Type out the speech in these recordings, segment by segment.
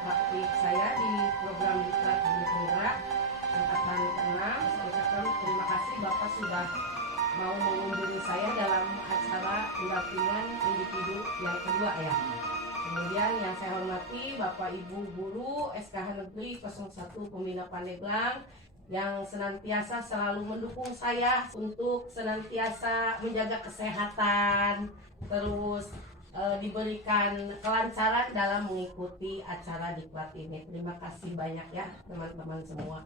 praktik saya di program Diklat Bumi Penggerak angkatan ke-6. Saya ucapkan terima kasih Bapak sudah mau mengunjungi saya dalam acara pendampingan individu yang kedua ya. Kemudian yang saya hormati Bapak Ibu Guru SKH Negeri 01 Pembina Pandeglang yang senantiasa selalu mendukung saya untuk senantiasa menjaga kesehatan, terus diberikan kelancaran dalam mengikuti acara diklat ini. Terima kasih banyak ya teman-teman semua.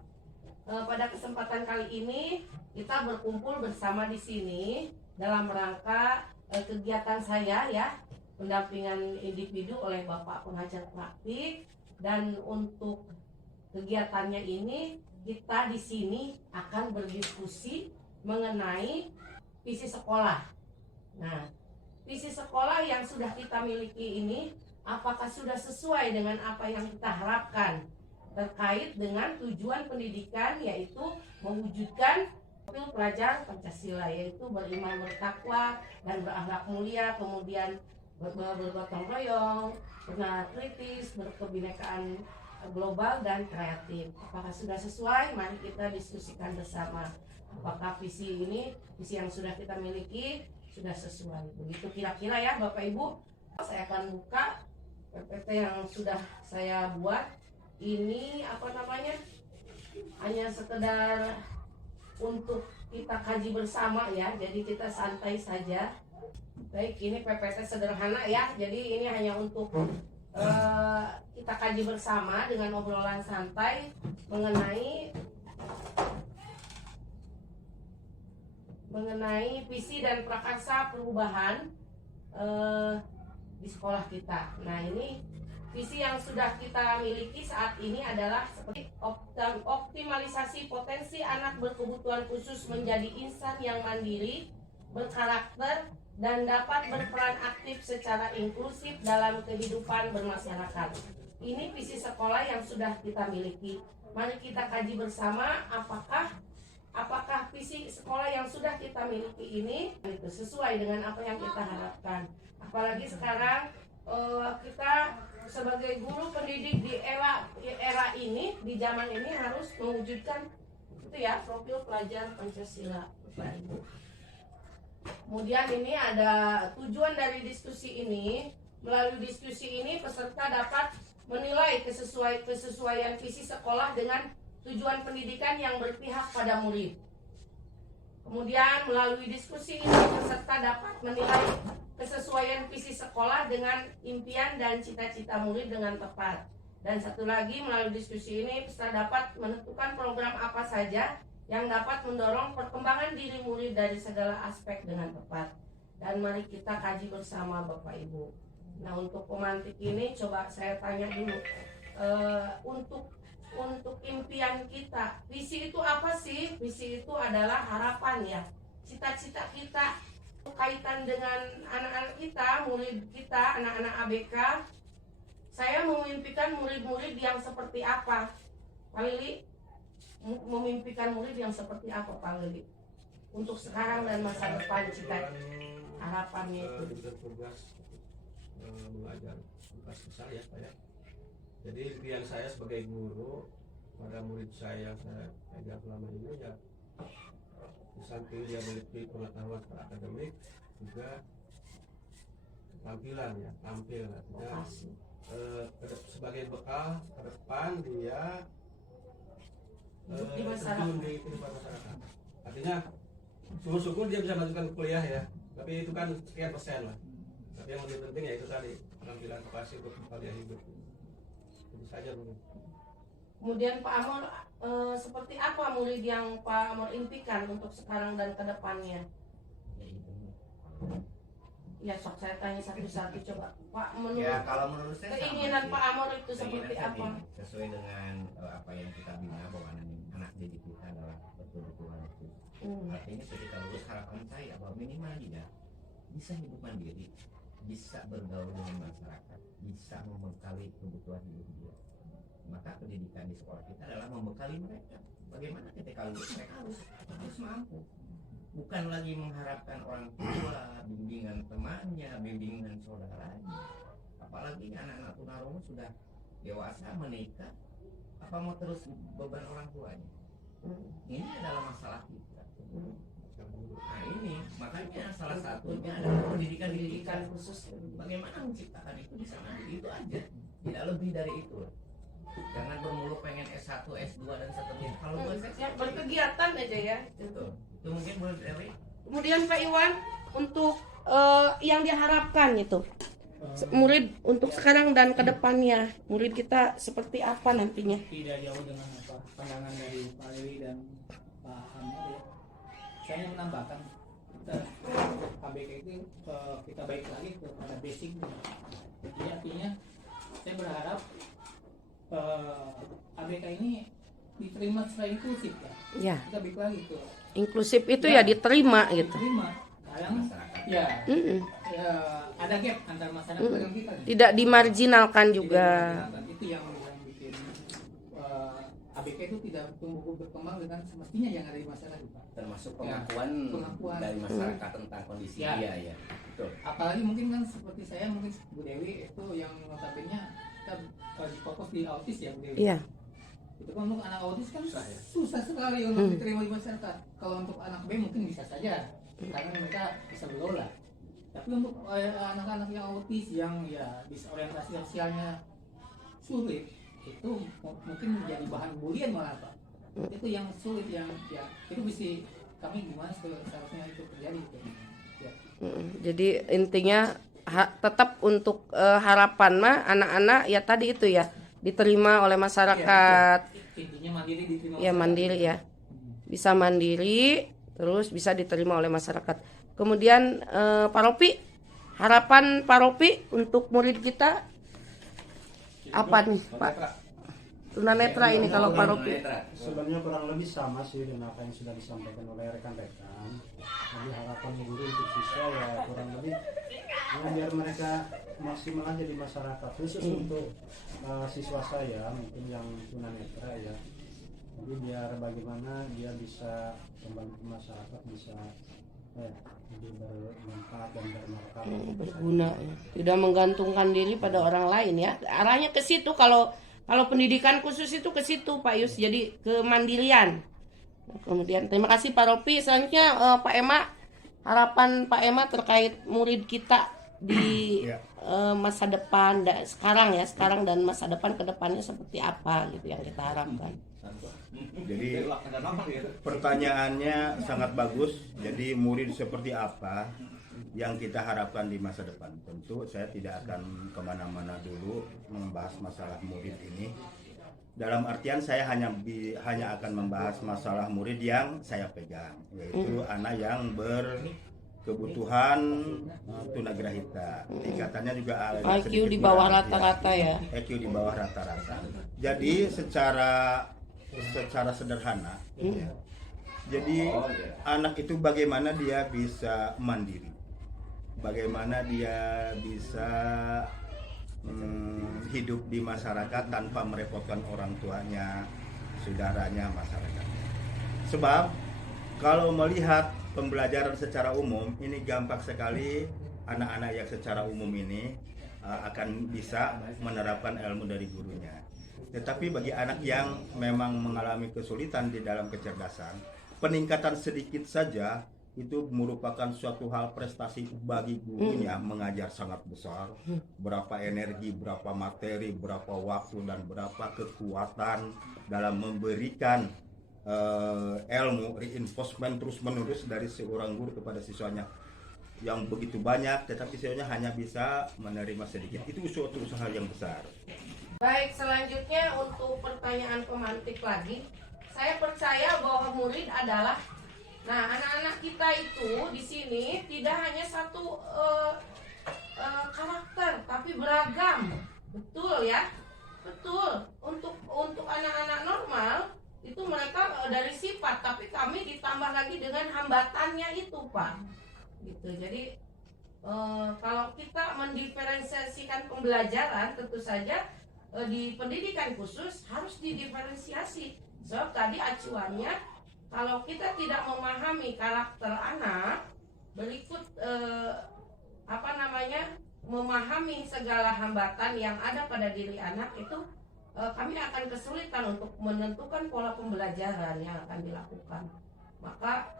Pada kesempatan kali ini kita berkumpul bersama di sini dalam rangka kegiatan saya ya, pendampingan individu oleh Bapak Pengajar Praktik. Dan untuk kegiatannya ini kita di sini akan berdiskusi mengenai visi sekolah. Nah, visi sekolah yang sudah kita miliki ini apakah sudah sesuai dengan apa yang kita harapkan terkait dengan tujuan pendidikan, yaitu mewujudkan profil pelajar Pancasila, yaitu beriman, bertakwa, dan berakhlak mulia, kemudian bergotong royong, benar kritis, berkebinekaan global dan kreatif. Apakah sudah sesuai? Mari kita diskusikan bersama. Apakah visi ini, visi yang sudah kita miliki, sudah sesuai? Begitu kira-kira ya Bapak Ibu. Saya akan buka PPT yang sudah saya buat. Ini hanya sekedar untuk kita kaji bersama ya. Jadi kita santai saja. Baik, ini PPT sederhana ya. Jadi ini hanya untuk kita kaji bersama dengan obrolan santai mengenai visi dan prakarsa perubahan di sekolah kita. Nah, ini visi yang sudah kita miliki saat ini adalah seperti optimalisasi potensi anak berkebutuhan khusus menjadi insan yang mandiri, berkarakter, dan dapat berperan aktif secara inklusif dalam kehidupan bermasyarakat. Ini visi sekolah yang sudah kita miliki. Mari kita kaji bersama apakah visi sekolah yang sudah kita miliki ini itu sesuai dengan apa yang kita harapkan. Apalagi sekarang kita sebagai guru pendidik di era ini, di zaman ini harus mewujudkan itu ya, profil pelajar Pancasila, Bapak Ibu. Kemudian ini ada tujuan dari diskusi ini. Melalui diskusi ini peserta dapat menilai kesesuaian visi sekolah dengan tujuan pendidikan yang berpihak pada murid. Kemudian melalui diskusi ini peserta dapat menilai kesesuaian visi sekolah dengan impian dan cita-cita murid dengan tepat. Dan satu lagi, melalui diskusi ini peserta dapat menentukan program apa saja yang dapat mendorong perkembangan diri murid dari segala aspek dengan tepat. Dan mari kita kaji bersama Bapak Ibu. Nah, untuk pemantik ini coba saya tanya dulu, untuk impian kita, visi itu apa sih? Visi itu adalah harapan ya, cita-cita kita kaitan dengan anak-anak kita, murid kita, anak-anak ABK. Saya memimpikan murid-murid yang seperti apa, Pak Lili? Memimpikan murid yang seperti apa Pak Lili? Untuk sekarang dan masa depan, cita harapannya itu. Bertugas mengajar tugas besar ya Pak ya. Jadi impian saya sebagai guru pada murid saya ajar selama ini ya, di samping dia memiliki pengetahuan akademik, juga tampilan ya, tampil artinya sebagai bekal ke depan dia di masyarakat. di kehidupan masyarakat. Artinya syukur-syukur dia bisa melanjutkan kuliah ya, tapi itu kan sekian persen lah. Tapi yang lebih penting ya itu tadi, penampilan kapasitas untuk kuliah hidup. Itu saja mungkin. Kemudian Pak Amor, seperti apa murid yang Pak Amor impikan untuk sekarang dan ke depannya? Ya, sok saya tanya satu-satu coba. Pak, menurut Ya, kalau menurut saya keinginan sama Pak Amor itu sih. seperti Keinginan apa? saya gini, sesuai dengan apa yang kita bina bahwa anak didik kita adalah betul-betul itu. Artinya ketika lulus harapan saya bahwa minimal dia bisa hidup mandiri, bisa bergaul dengan masyarakat, bisa membekali kebutuhan hidup dia. Maka pendidikan di sekolah kita adalah membekali mereka. Bagaimana ketika lulus mereka harus mampu. Bukan lagi mengharapkan orang tua, bimbingan temannya, bimbingan saudaranya. Apalagi anak-anak tunarungu sudah dewasa menikah, apa mau terus beban orang tuanya? Ini adalah masalah kita. Nah ini makanya salah satunya adalah pendidikan khusus. Bagaimana menciptakan itu di sana, itu aja, tidak lebih dari itu. Jangan bermuluk pengen S1, S2 dan seterusnya. Kalau buat saya Berkegiatan aja ya. itu mungkin boleh dari Kemudian Pak Iwan, untuk yang diharapkan itu murid untuk sekarang dan kedepannya, murid kita seperti apa nantinya? Tidak jauh dengan apa pandangan dari Pak Lewi dan Pak Hamad ya. Saya ingin menambahkan kita KBK itu kita baik lagi kepada basicnya. Jadi artinya saya berharap ABK ini diterima secara inklusif ya. Ya, Kita baik lagi ke inklusif itu ya diterima gitu. diterima. Kadang masyarakat. ya, Mm-mm. ya ada gap antar masyarakat dengan kita. Tidak dimarginalkan juga. Itu yang bikin ABK itu tidak tumbuh berkembang dengan semestinya yang ada di masyarakat, Pak. Termasuk Ya, pengakuan dari masyarakat tentang kondisi Ya. dia ya. Betul. Apalagi mungkin kan seperti saya, mungkin Bu Dewi itu yang notabene kita fokus di autis ya Bu Dewi. Iya. Itu kan untuk anak autis kan Susah ya? susah sekali untuk diterima di masyarakat. Kalau untuk anak B mungkin bisa saja karena mereka bisa bergaul lah. Tapi untuk anak-anak yang autis yang ya disorientasi sosialnya sulit, itu mungkin menjadi bahan bulian malah Pak. Itu yang sulit, yang ya itu bisa kami gimana seharusnya itu terjadi gitu. Ya. Jadi intinya tetap untuk harapan mah anak-anak ya tadi itu ya diterima oleh masyarakat, Intinya mandiri diterima ya masyarakat. mandiri ya, bisa mandiri terus bisa diterima oleh masyarakat. Kemudian Pak Ropi, harapan Pak Ropi untuk murid kita apa nih Pak? Tunanetra ini kalau Pak Ropi. Sebenarnya kurang lebih sama sih dengan apa yang sudah disampaikan oleh rekan-rekan. Jadi harapan guru untuk siswa ya kurang lebih biar mereka maksimal aja di masyarakat, khusus untuk siswa saya mungkin yang tunanetra ya. Jadi biar bagaimana dia bisa kembali ke masyarakat, bisa lebih bermanfaat dan bermartabat. Berguna ya. Tidak menggantungkan diri pada orang lain ya. Arahnya ke situ kalau pendidikan khusus itu ke situ Pak Yus. Jadi kemandirian. Kemudian terima kasih Pak Ropi. Selanjutnya Pak Ema, harapan Pak Ema terkait murid kita di masa depan sekarang dan masa depan ke depannya seperti apa gitu yang kita harapkan. Jadi pertanyaannya sangat bagus. Jadi murid seperti apa yang kita harapkan di masa depan? Tentu saya tidak akan kemana-mana dulu membahas masalah murid ini. Dalam artian saya hanya akan membahas masalah murid yang saya pegang, yaitu anak yang berkebutuhan tunagrahita. Tingkatannya juga IQ di bawah rata-rata ya. IQ di bawah rata-rata. Jadi secara sederhana, ya. Jadi anak itu bagaimana dia bisa mandiri, bagaimana dia bisa hidup di masyarakat tanpa merepotkan orang tuanya, saudaranya, masyarakat. Sebab kalau melihat pembelajaran secara umum ini gampang sekali, anak-anak yang secara umum ini akan bisa menerapkan ilmu dari gurunya. Tetapi bagi anak yang memang mengalami kesulitan di dalam kecerdasan, peningkatan sedikit saja itu merupakan suatu hal prestasi bagi gurunya. Mengajar sangat besar, berapa energi, berapa materi, berapa waktu, dan berapa kekuatan dalam memberikan ilmu, reinforcement terus menerus dari seorang guru kepada siswanya yang begitu banyak, tetapi siswanya hanya bisa menerima sedikit. Itu suatu usaha yang besar. Baik, selanjutnya untuk pertanyaan pemantik lagi. Saya percaya bahwa murid adalah, anak-anak kita itu di sini tidak hanya satu karakter, tapi beragam. Betul ya? Betul. Untuk anak-anak normal itu mereka dari sifat, tapi kami ditambah lagi dengan hambatannya itu, Pak. Gitu. Jadi kalau kita mendiferensiasikan pembelajaran, tentu saja di pendidikan khusus harus didiferensiasi. Sebab tadi acuannya kalau kita tidak memahami karakter anak, berikut memahami segala hambatan yang ada pada diri anak itu, kami akan kesulitan untuk menentukan pola pembelajaran yang akan dilakukan. Maka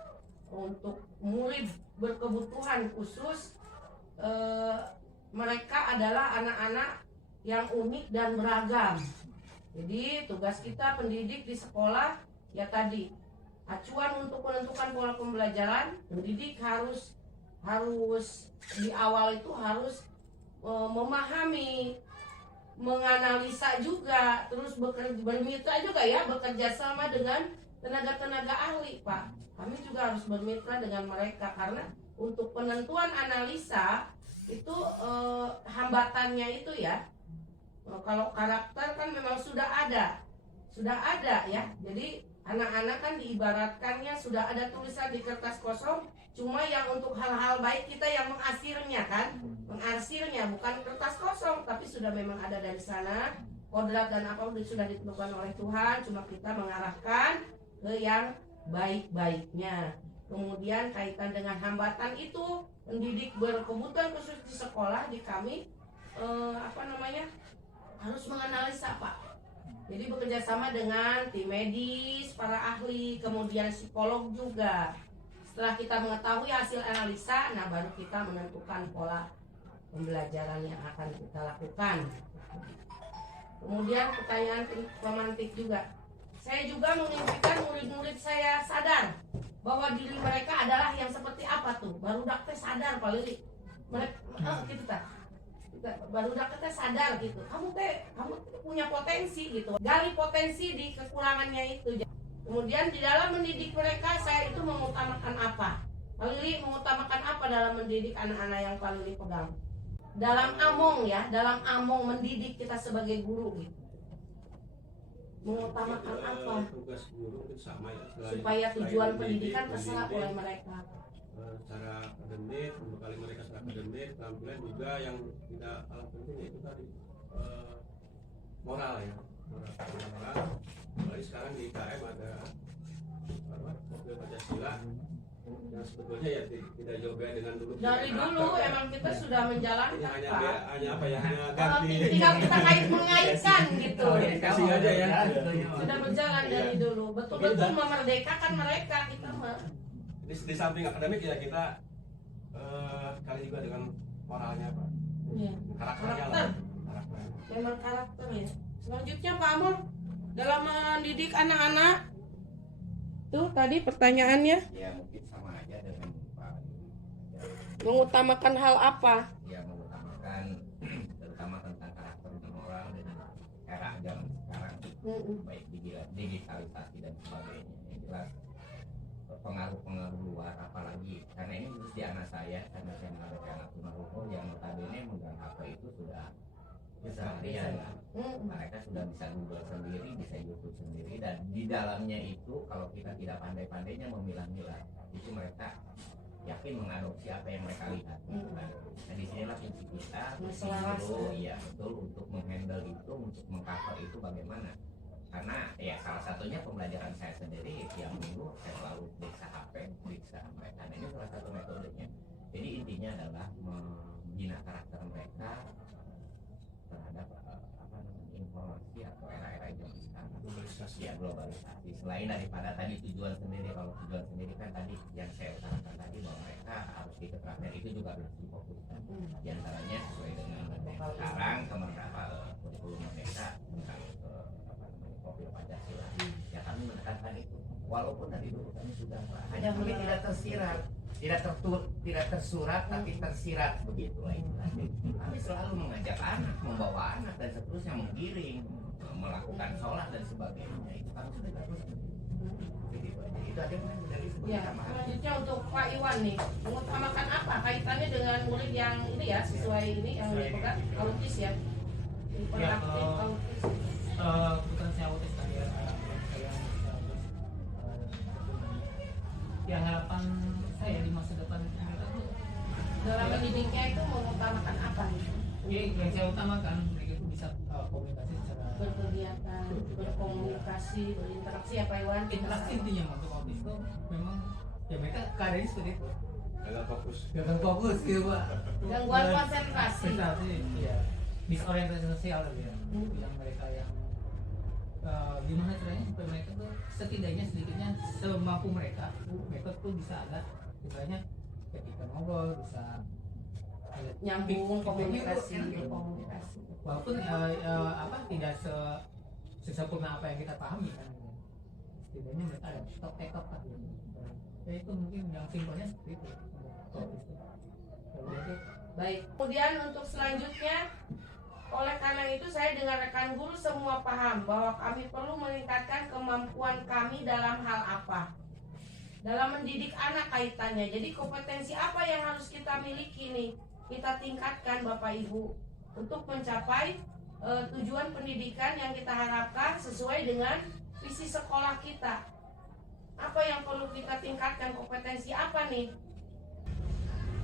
untuk murid berkebutuhan khusus, mereka adalah anak-anak yang unik dan beragam. Jadi tugas kita pendidik di sekolah ya tadi, acuan untuk menentukan pola pembelajaran. Pendidik harus di awal itu harus memahami, menganalisa juga, terus bermitra juga ya, bekerja sama dengan tenaga-tenaga ahli, Pak. Kami juga harus bermitra dengan mereka karena untuk penentuan analisa itu hambatannya itu ya, kalau karakter kan memang sudah ada ya. Jadi anak-anak kan diibaratkannya sudah ada tulisan di kertas kosong, cuma yang untuk hal-hal baik kita yang mengarsirnya bukan kertas kosong, tapi sudah memang ada dari sana, kodrat dan apa sudah ditentukan oleh Tuhan, cuma kita mengarahkan ke yang baik-baiknya. Kemudian kaitan dengan hambatan itu, pendidik berkebutuhan khusus di sekolah di kami harus menganalisa, Pak. Jadi bekerja sama dengan tim medis, para ahli, kemudian psikolog juga. Setelah kita mengetahui hasil analisa, nah baru kita menentukan pola pembelajaran yang akan kita lakukan. Kemudian pertanyaan romantik juga. Saya juga menginginkan murid-murid saya sadar bahwa diri mereka adalah yang seperti apa tuh. Barudak teh sadar Pak Lili. Mereka gitu tak. Barudak teh sadar gitu. Kamu punya potensi gitu. Gali potensi di kekurangannya itu. Kemudian di dalam mendidik mereka saya itu mengutamakan apa? Pak Lili mengutamakan apa dalam mendidik anak-anak yang Pak Lili pegang? Dalam among mendidik kita sebagai guru gitu. Mengutamakan apa? Tugas guru itu sama ya. Supaya tujuan pendidikan terserap oleh mereka. Secara akademik, membekali mereka secara akademik, tampilan juga yang tidak kalah penting itu tadi moral ya, moral. Apalagi sekarang di IKM ada profil Pancasila yang sebetulnya ya tidak jauh beda dengan dulu. Dari dulu emang kita sudah menjalankan, ini Pak. hanya apa ya, hanya ganti. Tinggal kita mengaitkan gitu. Kasih aja ya. Sudah berjalan dari dulu. Betul-betul memerdekakan mereka kita mah. Di samping akademik ya kita kali juga dengan moralnya, Pak. Iya. Karakternya Karakter. lah. Memang karakter ya. Selanjutnya Pak Amor, dalam mendidik anak-anak tuh tadi pertanyaannya Ya mungkin sama aja dengan Pak. mengutamakan hal apa? Ya mengutamakan terutama tentang karakter dan moral dengan era zaman sekarang, baik digitalisasi dan sebagainya. Yang jelas pengaruh-pengaruh luar, apalagi karena ini khusus di anak saya, karena saya menghadapi anak tunarungu yang notabene megang HP itu sudah keseharian. Mereka sudah bisa Google sendiri, bisa YouTube sendiri, dan di dalamnya itu kalau kita tidak pandai-pandainya memilah-milah, itu mereka yakin mengadopsi apa yang mereka lihat. Nah disinilah fungsi kita, fungsi guru, ya betul, untuk menghandle itu, untuk mengcover itu bagaimana. Karena ya salah satunya pembelajaran saya sendiri tiap minggu saya selalu periksa HP, periksa mereka. Nah ini salah satu metodenya. Jadi intinya adalah membina karakter mereka terhadap informasi atau era-era jam sekarang. Globalisasi. Ya globalisasi. Selain daripada tadi tujuan sendiri, kalau tujuan sendiri kan tadi yang saya utarakan tadi bahwa mereka harus diketahui, itu juga harus difokuskan. Di antaranya sesuai dengan sekarang kurikulum mereka tentang profil Pancasila. Ya kami menekankan itu. Walaupun dari dulu kami sudah hanya mungkin tidak tersirat, tidak tersurat tapi tersirat begitu lah itu. Kami selalu mengajak anak, membawa anak dan seterusnya, menggiring, melakukan sholat dan sebagainya. Itu kami sudah lakukan. Itu ada yang dari Ya, selanjutnya untuk Pak Iwan nih, mengutamakan apa kaitannya dengan murid yang ini ya, sesuai ini yang dipegang autis ya, hiperaktif autis. Bukan saya autis tadi ya, saya ya harapan saya di masa depan mereka tuh Dalam mendidiknya itu mengutamakan apa nih? yang saya utamakan mereka itu bisa komunikasi secara Berkegiatan, berkomunikasi, berinteraksi ya Pak Iwan. interaksi. Intinya untuk autis itu memang ya mereka keadaannya seperti itu, agak fokus. Gagal fokus gitu Pak. Gangguan konsentrasi. Iya. Disorientasi sosial ya. Yang mereka yang gimana caranya supaya mereka tuh setidaknya sedikitnya semampu mereka tuh bisa ada misalnya ketika ngobrol bisa Nyambung komunikasi. walaupun tidak sesempurna apa yang kita pahami kan setidaknya mereka ada stop take off kan gitu. Ya itu mungkin yang simpelnya seperti itu. Kalau itu Baik. Kemudian untuk selanjutnya, oleh karena itu saya dengan rekan guru semua paham bahwa kami perlu meningkatkan kemampuan kami dalam hal apa? Dalam mendidik anak kaitannya. Jadi kompetensi apa yang harus kita miliki nih? Kita tingkatkan Bapak Ibu untuk mencapai tujuan pendidikan yang kita harapkan sesuai dengan visi sekolah kita. Apa yang perlu kita tingkatkan, kompetensi apa nih?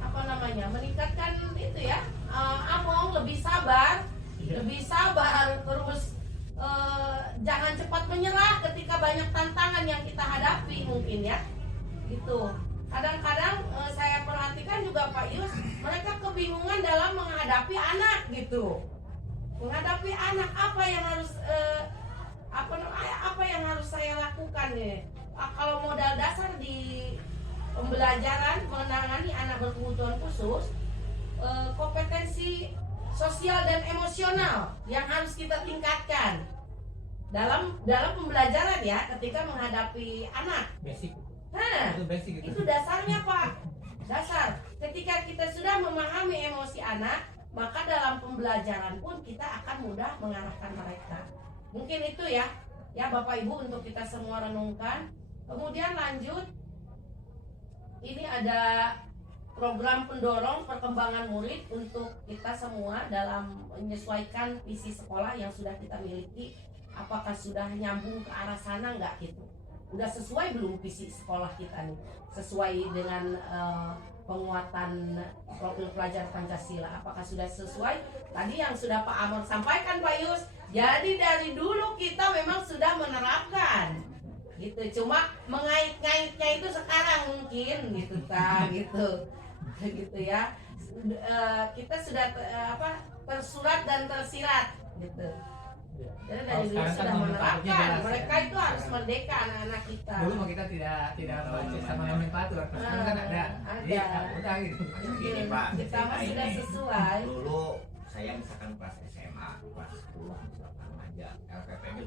Apa namanya? Meningkatkan itu ya, Among lebih sabar, terus jangan cepat menyerah ketika banyak tantangan yang kita hadapi mungkin ya, gitu. Kadang-kadang saya perhatikan juga Pak Yus, mereka kebingungan dalam menghadapi anak gitu. Menghadapi anak apa yang harus apa yang harus saya lakukan nih? Kalau modal dasar di pembelajaran menangani anak berkebutuhan khusus, kompetensi sosial dan emosional yang harus kita tingkatkan dalam pembelajaran ya ketika menghadapi anak. basic. Nah, Itu basic gitu. itu dasarnya Pak. Dasar. Ketika kita sudah memahami emosi anak, maka dalam pembelajaran pun kita akan mudah mengarahkan mereka. Mungkin itu ya Bapak Ibu untuk kita semua renungkan. Kemudian lanjut, ini ada program pendorong perkembangan murid untuk kita semua dalam menyesuaikan visi sekolah yang sudah kita miliki. Apakah sudah nyambung ke arah sana nggak gitu? Udah sesuai belum visi sekolah kita nih? Sesuai dengan penguatan profil pelajar Pancasila. Apakah sudah sesuai? Tadi yang sudah Pak Amor sampaikan Pak Yus. Jadi dari dulu kita memang sudah menerapkan. Gitu, cuma mengait-ngaitnya itu sekarang mungkin gitu gitu ya. Kita sudah tersurat dan tersirat gitu. Jadi dari dulu sudah menerapkan. Mereka itu harus merdeka anak-anak kita. Dulu mah kita tidak baca sama nomenklatur, sekarang kan ada. Jadi udah gitu. Gini Pak, Kita mah sudah sesuai. dulu saya misalkan kelas SMA, kelas 10 misalkan aja LPP-nya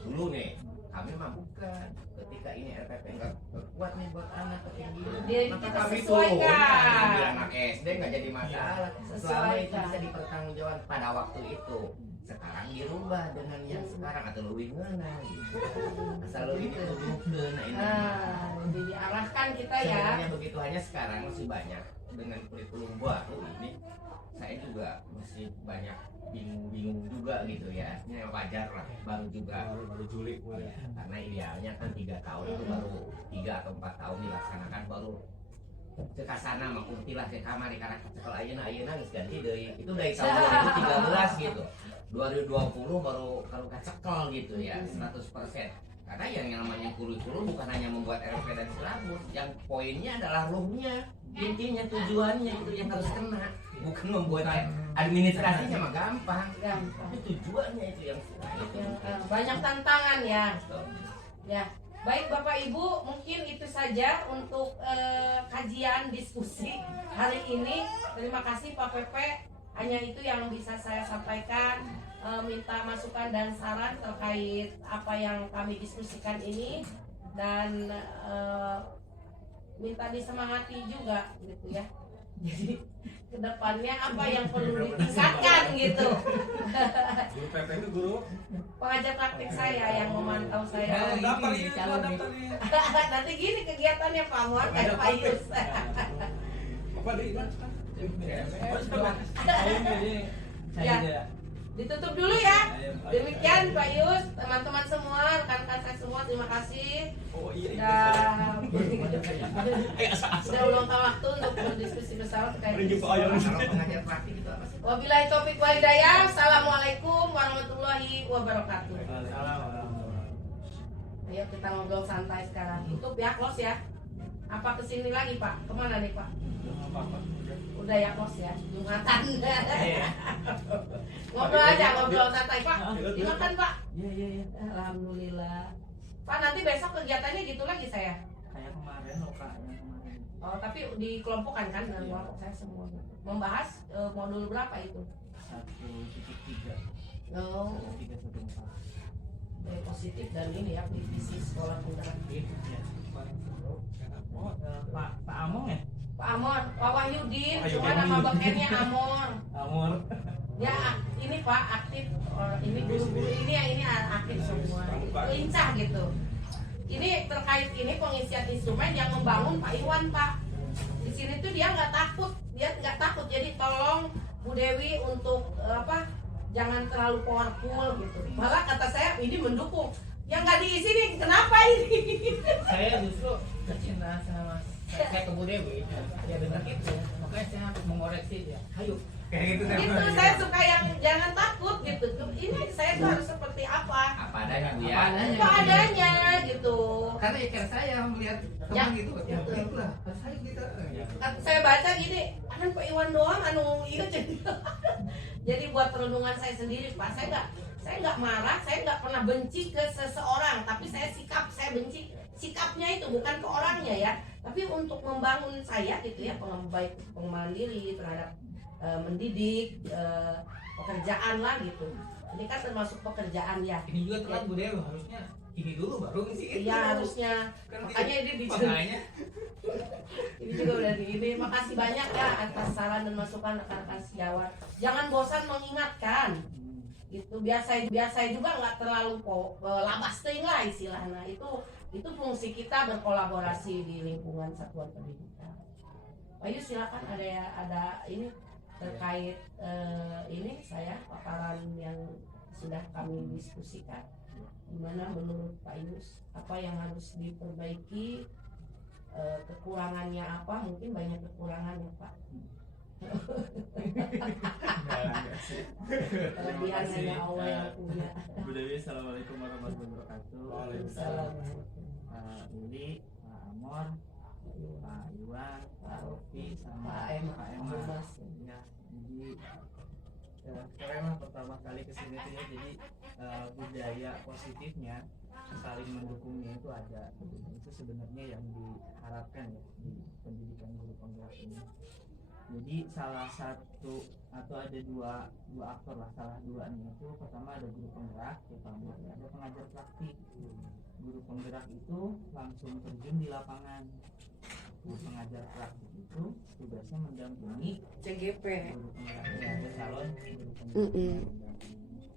dulu nih kami mah bukan ketika ini LPP nggak kuat nih buat anak ketinggian Dia maka kita kami sesuaikan. ambil anak SD nggak jadi masalah selama itu bisa dipertanggungjawabkan pada waktu itu. Sekarang dirubah dengan yang sekarang atau lebih ngeunah gitu. Asal lu itu nah ini Jadi diarahkan kita ya. sebenarnya begitu, hanya sekarang masih banyak dengan kurikulum baru ini saya juga masih banyak bingung juga gitu ya. Ini wajar lah, baru juga Baru Juli kemarin. ya, karena idealnya kan 3 tahun itu baru 3 atau 4 tahun dilaksanakan baru cekasana mah kuntilah ke kamar karena sekolah ayeuna geus ganti deui. Itu dari tahun 2013 gitu. 2020 baru kalau kacekel gitu ya 100%. Karena yang namanya kurikulum bukan hanya membuat RP dan silabus, yang poinnya adalah ruhnya, intinya tujuannya itu yang harus kena, bukan membuat administrasinya mah gampang. Tapi tujuannya itu yang Banyak tantangan ya. Ya, baik Bapak Ibu, mungkin itu saja untuk kajian diskusi hari ini. Terima kasih Pak Pepe. Hanya itu yang bisa saya sampaikan. Minta masukan dan saran terkait apa yang kami diskusikan ini, dan minta disemangati juga gitu ya. Jadi kedepannya apa yang perlu ditingkatkan gitu. Guru PP itu guru. Pengajar praktik saya yang memantau saya. Daftar ini, daftar ini. Nanti gini kegiatannya Pak Muar kayak Pak Yus. Apa di Ya, ditutup dulu ya. Demikian Pak Yus, teman-teman semua, rekan-rekan saya semua, terima kasih. Oh iya. Sudah ulang waktu untuk berdiskusi bersama terkait ini. kalau pengajar praktik itu apa sih? Wabillahi taufiq wal hidayah. Assalamualaikum warahmatullahi wabarakatuh. Ayo kita ngobrol santai sekarang. Tutup ya, close ya. Apa kesini lagi Pak? Kemana nih Pak? apa-apa. Udah ya kos ya, Jumatan. Iya. Ngobrol aja, ngobrol santai Pak. Dimakan Pak. Iya. Alhamdulillah. Pak nanti besok kegiatannya gitu lagi saya. Kayak kemarin loh Kak, yang kemarin. Oh tapi dikelompokkan kan dengan Iya. kelompok saya semua. Membahas modul berapa itu? 1.3. Oh, 1.3 positif dan ini ya divisi sekolah penggerak. Iya. Oh, Pak Among ya? Pak Amor, Pak Wahyudin, Wahyudin. cuma nama bakennya Amor. Amor. Ya ini Pak aktif, ini guru-guru ini yang ini aktif semua, lincah gitu. Ini terkait ini pengisian instrumen yang membangun Pak Iwan Pak. Di sini tuh dia nggak takut, Jadi tolong Bu Dewi untuk jangan terlalu powerful gitu. Malah kata saya ini mendukung. Yang nggak diisi nih kenapa ini? Saya justru cinta sama saya ke Bu Dewi. Ya benar gitu. Makanya saya mengoreksi dia. Ayo. Kayak gitu kan. Itu saya suka yang jangan takut gitu. Ini saya tuh harus seperti apa? Apa adanya Bu ya. Apa adanya gitu. Karena ikan saya melihat Ya, teman gitu. Ya itulah. Saya gitu. Saya baca gini, kan Pak Iwan doang iya jadi buat renungan saya sendiri Pak, saya nggak marah, saya nggak pernah benci ke seseorang, tapi saya benci sikapnya itu bukan ke orangnya ya, tapi untuk membangun saya gitu ya, baik pemandiri terhadap mendidik pekerjaan lah gitu. Ini kan termasuk pekerjaan ya. Ini juga telat Bu Dewi, harusnya ini dulu baru ngisi itu. Iya harusnya, Kan makanya ini makanya ini juga udah di ini. Makasih banyak ya atas saran dan masukan rekan-rekan sejawat. Jangan bosan mengingatkan. Itu biasa juga nggak terlalu labas teuing lah istilahnya. Itu fungsi kita berkolaborasi di lingkungan satuan pendidikan. Ayo silakan ada ini terkait ini saya paparan yang sudah kami diskusikan. Gimana menurut Pak Yus, apa yang harus diperbaiki, kekurangannya apa? Mungkin banyak kekurangannya Pak. Kelebihan hanya Allah yang punya. Bu Dewi, assalamualaikum warahmatullahi wabarakatuh. Waalaikumsalam. Pak Uli, Pak Amor, Pak Iwan, Pak Rofi, sama Pak Emma, Pak Emma. Mas. Ya, jadi keren lah pertama kali kesini tuh ya. Jadi budaya positifnya, saling mendukungnya itu ada. Itu sebenarnya yang diharapkan ya di pendidikan guru penggerak ini. Jadi salah satu atau ada dua aktor lah, salah dua nih. Itu pertama ada guru penggerak, pertama ada pengajar praktik. Guru penggerak itu langsung terjun di lapangan. Guru pengajar praktik itu tugasnya mendampingi CGP. guru penggerak, ya, ada calon guru penggerak mendampingi.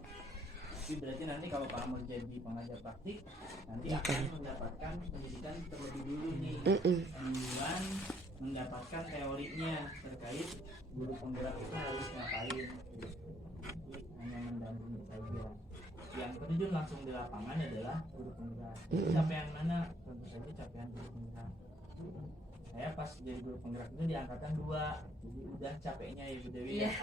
Jadi berarti nanti kalau Pak Amor jadi pengajar praktik, nanti akan mendapatkan pendidikan terlebih dulu nih, sambilan mendapatkan teorinya terkait guru penggerak itu harus ngapain. Jadi hanya mendampingi saja. Yang terjun langsung di lapangan adalah guru penggerak. Capaian mana? Tentu saja capaian guru penggerak. Saya pas jadi guru penggerak itu di angkatan 2, jadi udah capeknya ya Bu Dewi. Iya.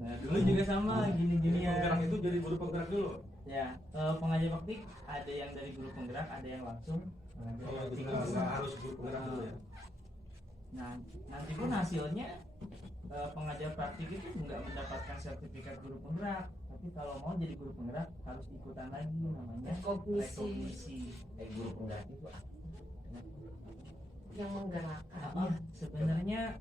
Nah dulu juga sama gini-gini ya. Penggerak itu jadi guru penggerak dulu. Ya, pengajar praktik ada yang dari guru penggerak, ada yang langsung pengajar Kalau praktik. nggak harus guru penggerak dulu ya. Nah, nanti pun hasilnya pengajar praktik itu nggak mendapatkan sertifikat guru penggerak, tapi kalau mau jadi guru penggerak harus ikutan lagi namanya rekognisi. Guru penggerak itu Yang menggerakkan. Sebenarnya